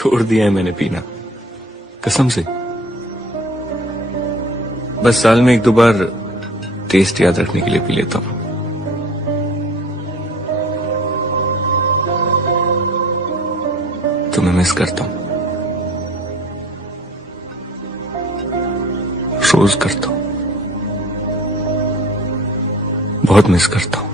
छोड़ दिया है मैंने पीना, कसम से। बस साल में 1-2 बार टेस्ट याद रखने के लिए पी लेता हूं। तुम्हें मिस करता हूं, रोज करता हूं, बहुत मिस करता हूं।